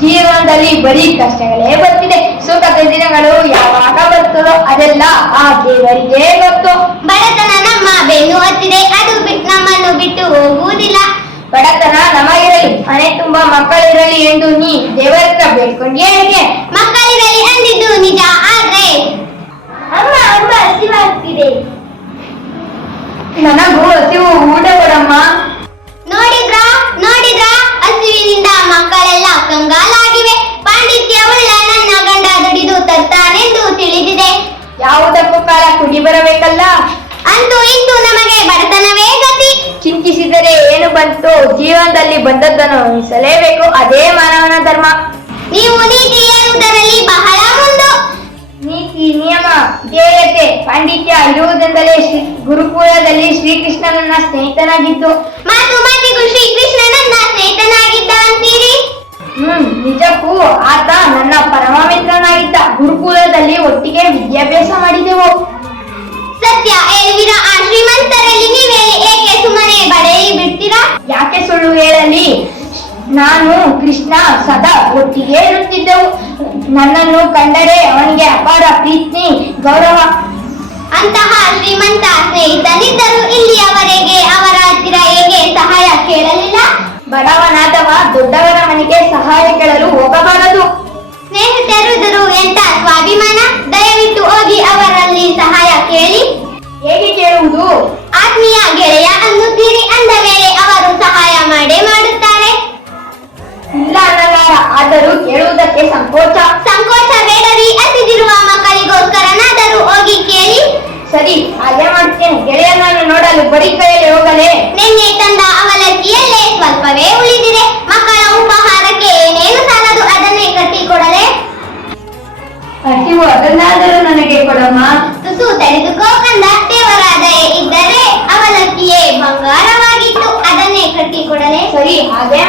ಜೀವನದಲ್ಲಿ ಬರೀ ಕಷ್ಟಗಳೇ ಬರ್ತಿದೆ. ಸುಖದ ದಿನಗಳು ಯಾವಾಗ ಬರ್ತದೋ ಅದೆಲ್ಲ ಆ ದೇವರಿಗೆ ಗೊತ್ತು. ಬಡತನ ನಮ್ಮ ಬೆನ್ನು ಹತ್ತಿದೆ. ಅದು ಬಿಟ್ಟು ನಮ್ಮನ್ನು ಬಿಟ್ಟು ಹೋಗುವುದಿಲ್ಲ. ಬಡತನ ನಮಗಿರಲಿ ಮನೆ ತುಂಬಾ ಮಕ್ಕಳಿರಲಿ ಎಂದು ನೀ ದೇವರ ಹತ್ರ ಬೇಡ್ಕೊಂಡು ಹೇಗೆ ಮಕ್ಕಳಿರಲಿ ಅಂದಿದ್ದು ನಿಜ ಆದ್ರೆ ಅಮ್ಮ ಅಮ್ಮ ಹಸಿವಾಗ್ತಿದೆ ನನಗೂ ಬಂತು ಜೀವನದಲ್ಲಿ ಬಂದದ್ದನ್ನು ಅನುಸಲೇಬೇಕು ಅದೇ ಮಾನವನ ಧರ್ಮ. ನೀವು ನೀತಿ ಹೇಳುವುದರಲ್ಲಿ ಬಹಳ ಮುಂದು ನೀತಿ ನಿಯಮ ಧ್ಯೇಯತೆ ಪಾಂಡಿತ್ಯ ಇರುವುದರಿಂದಲೇ ಶ್ರೀ ಗುರುಕುಲದಲ್ಲಿ ಶ್ರೀಕೃಷ್ಣನನ್ನ ಸ್ನೇಹಿತನಾಗಿದ್ದು. ಮಾತು ಮಾತಿಗೂ ಶ್ರೀಕೃಷ್ಣನನ್ನ ಸ್ನೇಹಿತನಾಗಿದ್ದ ಅಂತೀರಿ ಹ್ಮ್ ನಿಜಕ್ಕೂ ಆತ ನನ್ನ ಪರಮ ಮಿತ್ರನಾಗಿದ್ದ ಗುರುಕುಲದಲ್ಲಿ ಒಟ್ಟಿಗೆ ವಿದ್ಯಾಭ್ಯಾಸ ಮಾಡಿದೆವು. ಸತ್ಯ ಎಲ್ವಿರ ಆ ಶ್ರೀಮಂತರಲ್ಲಿ ನಾನು ಕೃಷ್ಣ ಸದಾ ಒಟ್ಟಿಗೆ ಇರುತ್ತಿದ್ದೆವು ನನ್ನನ್ನು ಕಂಡರೆ ಅವನಿಗೆ ಅಪಾರ ಪ್ರೀತಿ ಗೌರವ. ಅಂತಹ ಶ್ರೀಮಂತ ಸ್ನೇಹಿತನಿದ್ದರು ಇಲ್ಲಿಯವರೆಗೆ ಅವರ ಹತ್ತಿರ ಹೇಗೆ ಸಹಾಯ ಕೇಳಲಿಲ್ಲ? ಬಡವನಾದವ ದೊಡ್ಡವರ ಮನೆಗೆ ಸಹಾಯ ಕೇಳಲು ಹೋಗಬಾರದು. ಆದರೂ ಕೇಳುವುದಕ್ಕೆ ಸಂಕೋಚ? ಸಂಕೋಚ ಬೇಡರಿ ಅತಿದಿರುವ ಮಕ್ಕಳಿಗೋಸ್ಕರನಾದರೂ ಹೋಗಿ ಕೇಳಿ. ಸರಿ ಅಲ್ಲೇ ಮಾಡ್ತೇನೆ. ಗೆಳೆಯನನ್ನು ನೋಡಲು ಬರಿ ಕೈಯಲ್ಲಿ ಹೋಗಲೇ? ನಿನ್ನೆ ತಂದ ಅವಲಕ್ಕಿಯಲ್ಲೇ ಸ್ವಲ್ಪವೇ ಉಳಿದಿದೆ. ಮಕ್ಕಳ ಉಪಹಾರಕ್ಕೆ ಏನೇನು ಸಾಲದು ಅದನ್ನೇ ಕಟ್ಟಿಕೊಡಲೆ ನೀವು ಅದನ್ನಾದರೂ ನನಗೆ ಕೊಡಮ್ಮ. ತುಸು ತೆರೆದುಕೋ ಕಂದ ದೇವರಾದಯೇ ಇದ್ದರೆ ಅವಲಕ್ಕಿಯೇ ಬಂಗಾರವಾಗಿತ್ತು. ಅದನ್ನೇ ಕಟ್ಟಿಕೊಡಲೆ ಸರಿ ಹಾಗೆ